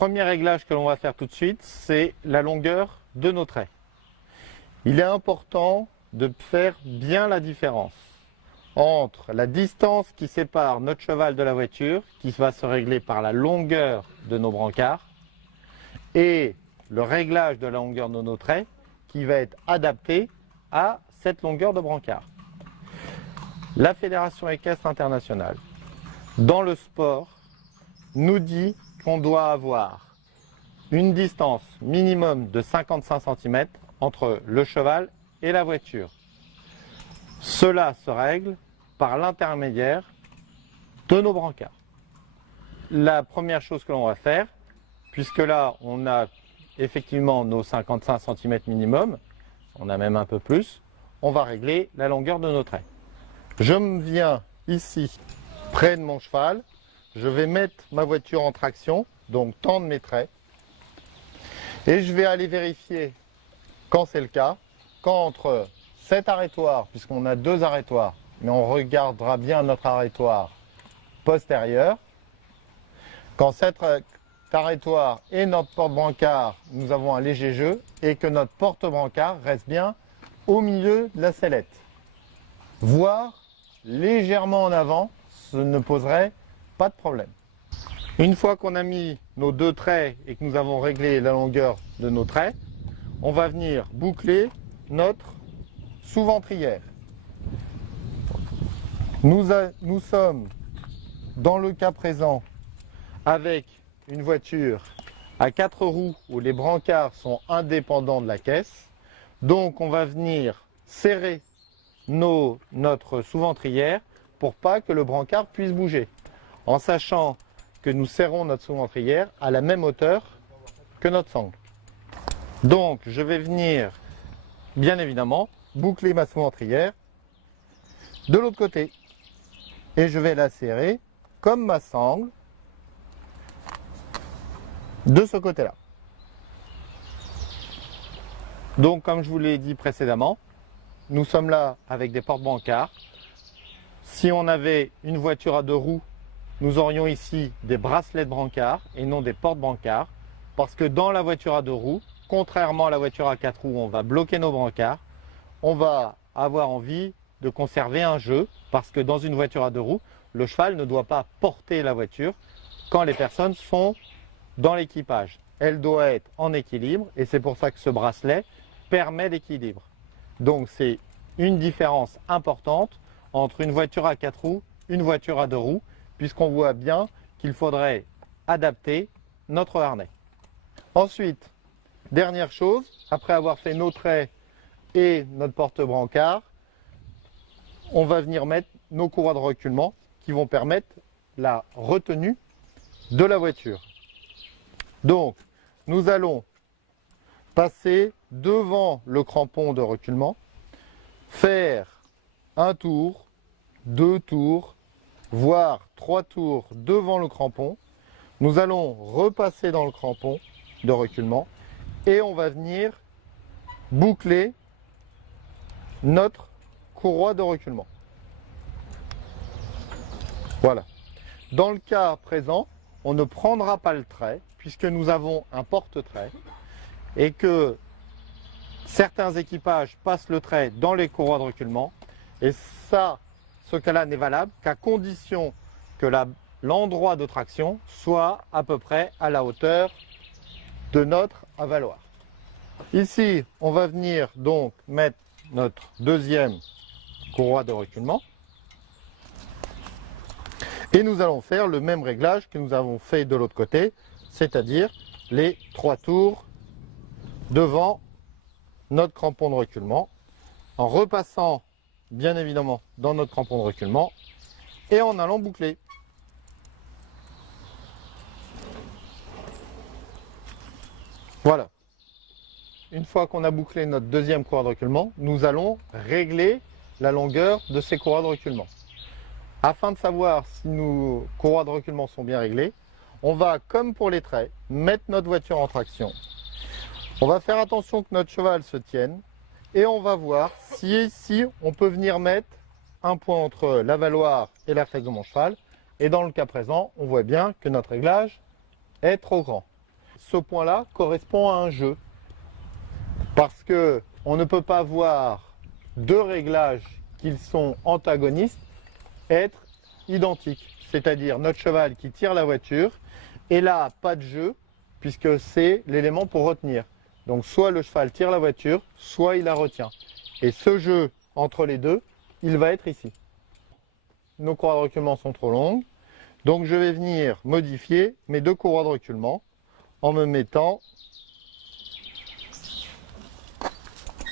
premier réglage que l'on va faire tout de suite, c'est la longueur de nos traits. Il est important de faire bien la différence entre la distance qui sépare notre cheval de la voiture, qui va se régler par la longueur de nos brancards, et le réglage de la longueur de nos traits, qui va être adapté à cette longueur de brancard. La Fédération équestre internationale, dans le sport, nous dit qu'on doit avoir une distance minimum de 55 cm entre le cheval et la voiture. Cela se règle par l'intermédiaire de nos brancards. La première chose que l'on va faire, puisque là on a effectivement nos 55 cm minimum, on a même un peu plus, on va régler la longueur de nos traits. Je me viens ici près de mon cheval, je vais mettre ma voiture en traction, donc tendre mes traits, et je vais aller vérifier, quand c'est le cas, quand entre cet arrêtoir, puisqu'on a deux arrêtoirs, mais on regardera bien notre arrêtoir postérieur, quand cet arrêtoir et notre porte-brancard, nous avons un léger jeu, et que notre porte-brancard reste bien au milieu de la sellette, voire légèrement en avant, ce ne poserait pas de problème. Une fois qu'on a mis nos deux traits et que nous avons réglé la longueur de nos traits, on va venir boucler notre sous-ventrière. Nous sommes dans le cas présent avec une voiture à 4 roues où les brancards sont indépendants de la caisse. Donc on va venir serrer notre sous-ventrière pour pas que le brancard puisse bouger, en sachant que nous serrons notre sous-ventrière à la même hauteur que notre sangle. Donc je vais venir, bien évidemment, boucler ma sous-ventrière de l'autre côté. Et je vais la serrer comme ma sangle de ce côté-là. Donc comme je vous l'ai dit précédemment, nous sommes là avec des porte-brancards. Si on avait une voiture à 2 roues, nous aurions ici des bracelets de brancard et non des porte-brancards, parce que dans la voiture à 2 roues, contrairement à la voiture à 4 roues, on va bloquer nos brancards, on va avoir envie de conserver un jeu, parce que dans une voiture à 2 roues, le cheval ne doit pas porter la voiture quand les personnes sont dans l'équipage. Elle doit être en équilibre, et c'est pour ça que ce bracelet permet l'équilibre. Donc c'est une différence importante entre une voiture à 4 roues et une voiture à 2 roues, puisqu'on voit bien qu'il faudrait adapter notre harnais. Ensuite, dernière chose, après avoir fait nos traits et notre porte-brancard, on va venir mettre nos courroies de reculement qui vont permettre la retenue de la voiture. Donc, nous allons passer devant le crampon de reculement, faire un tour, 2 tours, voire 3 tours devant le crampon. Nous allons repasser dans le crampon de reculement et on va venir boucler notre courroie de reculement. Voilà. Dans le cas présent, on ne prendra pas le trait puisque nous avons un porte-trait et que certains équipages passent le trait dans les courroies de reculement, et ça, ce cas-là n'est valable qu'à condition que l'endroit de traction soit à peu près à la hauteur de notre avaloir. Ici, on va venir donc mettre notre deuxième courroie de reculement et nous allons faire le même réglage que nous avons fait de l'autre côté, c'est-à-dire les 3 tours devant notre crampon de reculement, en repassant bien évidemment dans notre crampon de reculement et en allant boucler. Voilà. Une fois qu'on a bouclé notre deuxième courroie de reculement, nous allons régler la longueur de ces courroies de reculement. Afin de savoir si nos courroies de reculement sont bien réglées, on va, comme pour les traits, mettre notre voiture en traction. On va faire attention que notre cheval se tienne et on va voir si ici on peut venir mettre un point entre l'avaloir et la fesse de mon cheval. Et dans le cas présent, on voit bien que notre réglage est trop grand. ce point-là correspond à un jeu. Parce que on ne peut pas voir deux réglages qui sont antagonistes être identiques. C'est-à-dire notre cheval qui tire la voiture, et là, pas de jeu, puisque c'est l'élément pour retenir. Donc soit le cheval tire la voiture, soit il la retient. Et ce jeu entre les deux, il va être ici. Nos courroies de reculement sont trop longues, donc je vais venir modifier mes deux courroies de reculement en me mettant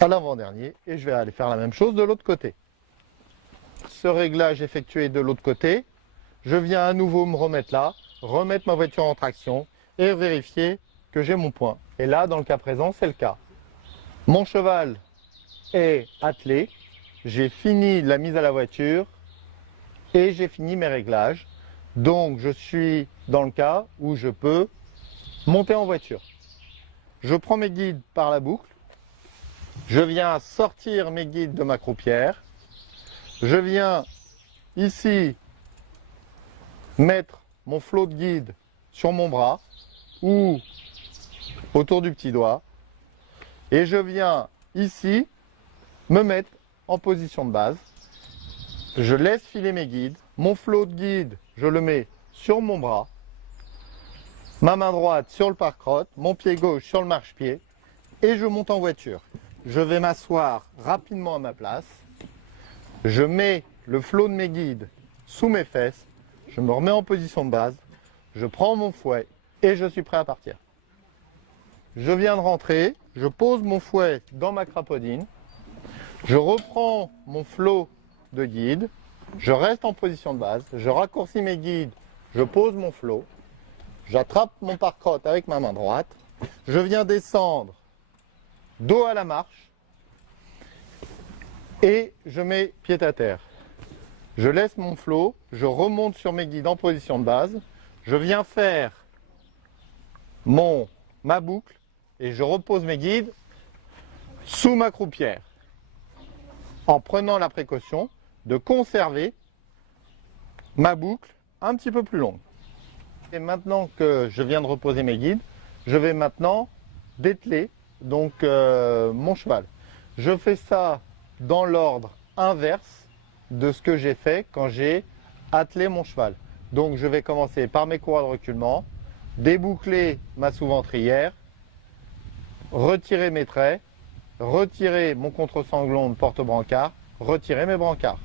à l'avant-dernier, et je vais aller faire la même chose de l'autre côté. Ce réglage effectué de l'autre côté, je viens à nouveau me remettre là, remettre ma voiture en traction et vérifier que j'ai mon point. Et là, dans le cas présent, c'est le cas. Mon cheval est attelé, j'ai fini la mise à la voiture et j'ai fini mes réglages. Donc, je suis dans le cas où je peux monter en voiture. Je prends mes guides par la boucle, je viens sortir mes guides de ma croupière, je viens ici mettre mon flot de guide sur mon bras ou autour du petit doigt et je viens ici me mettre en position de base. Je laisse filer mes guides, mon flot de guide je le mets sur mon bras, ma main droite sur le pare-crotte, mon pied gauche sur le marchepied et je monte en voiture. Je vais m'asseoir rapidement à ma place, je mets le flot de mes guides sous mes fesses, je me remets en position de base, je prends mon fouet et je suis prêt à partir. Je viens de rentrer, je pose mon fouet dans ma crapaudine, je reprends mon flot de guide, je reste en position de base, je raccourcis mes guides, je pose mon flot, j'attrape mon pare-crotte avec ma main droite, je viens descendre dos à la marche et je mets pied à terre. Je laisse mon flot, je remonte sur mes guides en position de base, je viens faire ma boucle et je repose mes guides sous ma croupière en prenant la précaution de conserver ma boucle un petit peu plus longue. Et maintenant que je viens de reposer mes guides, je vais maintenant dételer donc mon cheval. Je fais ça dans l'ordre inverse de ce que j'ai fait quand j'ai attelé mon cheval. Donc je vais commencer par mes courroies de reculement, déboucler ma sous-ventrière, retirer mes traits, retirer mon contre-sanglon de porte-brancard, retirer mes brancards.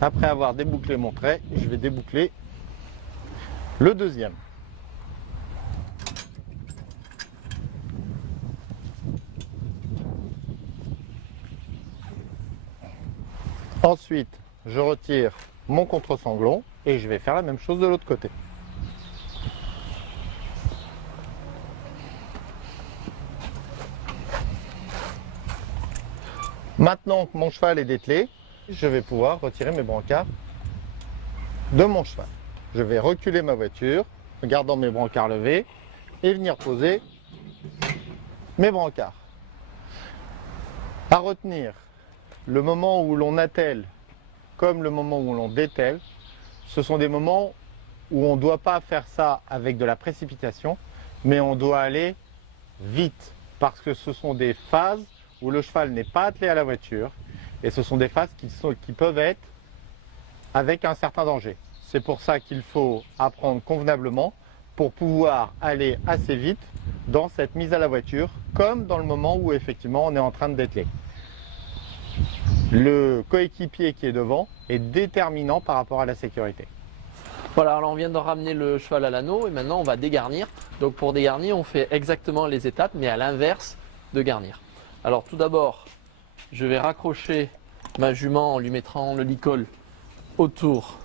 Après avoir débouclé mon trait, je vais déboucler le deuxième. Ensuite, je retire mon contre-sanglon et je vais faire la même chose de l'autre côté. Maintenant que mon cheval est dételé, je vais pouvoir retirer mes brancards de mon cheval. Je vais reculer ma voiture, en gardant mes brancards levés, et venir poser mes brancards. À retenir, le moment où l'on attelle comme le moment où l'on dételle, ce sont des moments où on ne doit pas faire ça avec de la précipitation, mais on doit aller vite, parce que ce sont des phases où le cheval n'est pas attelé à la voiture, et ce sont des phases qui peuvent être avec un certain danger. C'est pour ça qu'il faut apprendre convenablement pour pouvoir aller assez vite dans cette mise à la voiture, comme dans le moment où effectivement on est en train de dételer. Le coéquipier qui est devant est déterminant par rapport à la sécurité. Voilà, alors on vient de ramener le cheval à l'anneau et maintenant on va dégarnir. Donc pour dégarnir, on fait exactement les étapes mais à l'inverse de garnir. Alors tout d'abord, je vais raccrocher ma jument en lui mettant le licol autour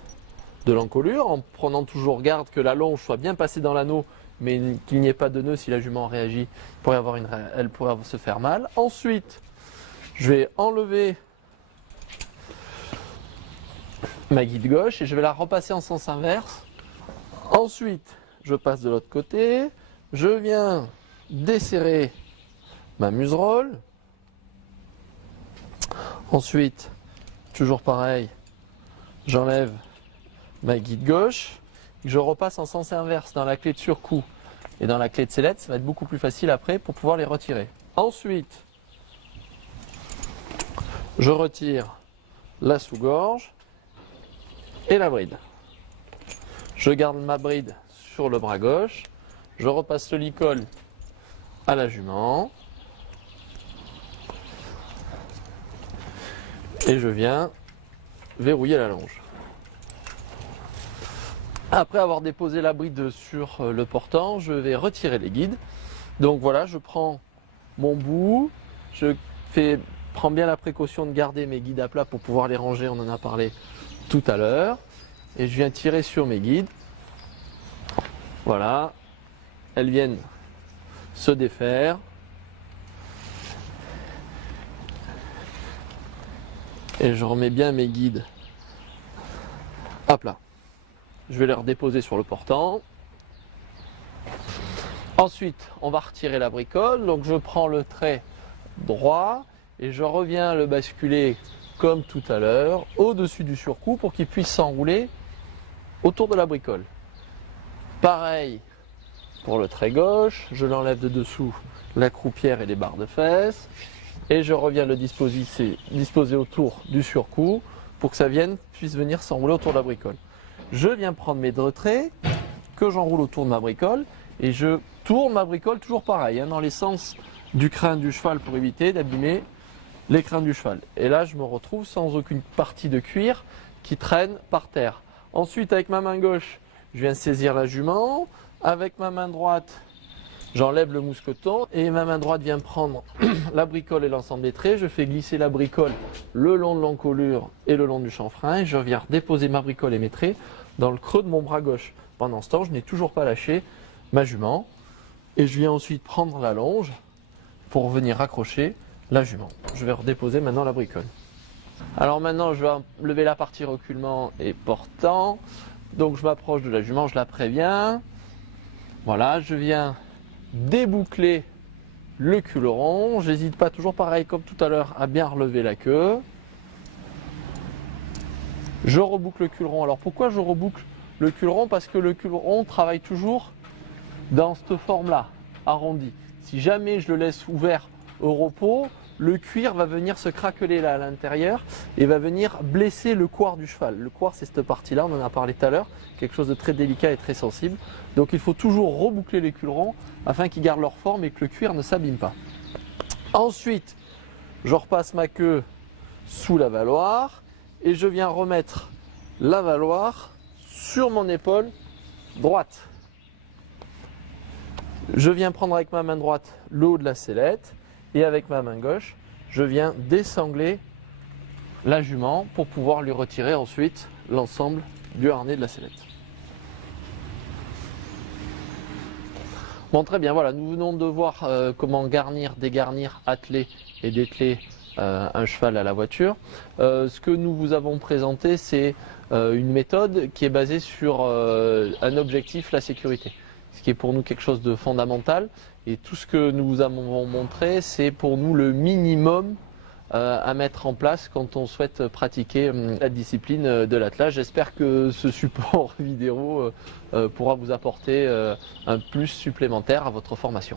de l'encolure en prenant toujours garde que la longe soit bien passée dans l'anneau mais qu'il n'y ait pas de nœud. Si la jument réagit, elle pourrait se faire mal. Ensuite, je vais enlever ma guide gauche et je vais la repasser en sens inverse. Ensuite, je passe de l'autre côté, je viens desserrer ma muserolle. Ensuite, toujours pareil, j'enlève ma guide gauche, je repasse en sens inverse dans la clé de surcou et dans la clé de sellette. Ça va être beaucoup plus facile après pour pouvoir les retirer. Ensuite, je retire la sous-gorge et la bride. Je garde ma bride sur le bras gauche, je repasse le licol à la jument et je viens verrouiller la longe. Après avoir déposé la bride sur le portant, je vais retirer les guides. Donc voilà, je prends mon bout, prends bien la précaution de garder mes guides à plat pour pouvoir les ranger, on en a parlé tout à l'heure. Et je viens tirer sur mes guides. Voilà, elles viennent se défaire. Et je remets bien mes guides à plat. Je vais les redéposer sur le portant. Ensuite, on va retirer la bricole. Donc je prends le trait droit et je reviens le basculer comme tout à l'heure au-dessus du surcou pour qu'il puisse s'enrouler autour de la bricole. Pareil pour le trait gauche, je l'enlève de dessous la croupière et les barres de fesses et je reviens le disposer autour du surcou pour que ça puisse venir s'enrouler autour de la bricole. Je viens prendre mes deux traits que j'enroule autour de ma bricole et je tourne ma bricole toujours pareil, dans les sens du crâne du cheval pour éviter d'abîmer les crânes du cheval. Et là, je me retrouve sans aucune partie de cuir qui traîne par terre. Ensuite, avec ma main gauche, je viens saisir la jument. Avec ma main droite, j'enlève le mousqueton et ma main droite vient prendre la bricole et l'ensemble des traits. Je fais glisser la bricole le long de l'encolure et le long du chanfrein. Et je viens déposer ma bricole et mes traits dans le creux de mon bras gauche. Pendant ce temps, je n'ai toujours pas lâché ma jument. Et je viens ensuite prendre la longe pour venir raccrocher la jument. Je vais redéposer maintenant la bricole. Alors maintenant, je vais lever la partie reculement et portant. Donc je m'approche de la jument, je la préviens. Voilà, je viens déboucler le culeron. J'hésite pas, toujours pareil comme tout à l'heure, à bien relever la queue. Je reboucle le culeron. Alors pourquoi je reboucle le culeron? Parce que le culeron travaille toujours dans cette forme-là, arrondie. Si jamais je le laisse ouvert au repos, le cuir va venir se craqueler là à l'intérieur et va venir blesser le couard du cheval. Le couard, c'est cette partie-là, on en a parlé tout à l'heure, quelque chose de très délicat et très sensible. Donc il faut toujours reboucler les culerons afin qu'ils gardent leur forme et que le cuir ne s'abîme pas. Ensuite, je repasse ma queue sous la valoir et je viens remettre la valoir sur mon épaule droite. Je viens prendre avec ma main droite le haut de la sellette et avec ma main gauche, je viens désangler la jument pour pouvoir lui retirer ensuite l'ensemble du harnais de la sellette. Bon, très bien, voilà, nous venons de voir comment garnir, dégarnir, atteler et dételer un cheval à la voiture. Ce que nous vous avons présenté, c'est une méthode qui est basée sur un objectif, la sécurité. Ce qui est pour nous quelque chose de fondamental. Et tout ce que nous vous avons montré, c'est pour nous le minimum à mettre en place quand on souhaite pratiquer la discipline de l'attelage. J'espère que ce support vidéo pourra vous apporter un plus supplémentaire à votre formation.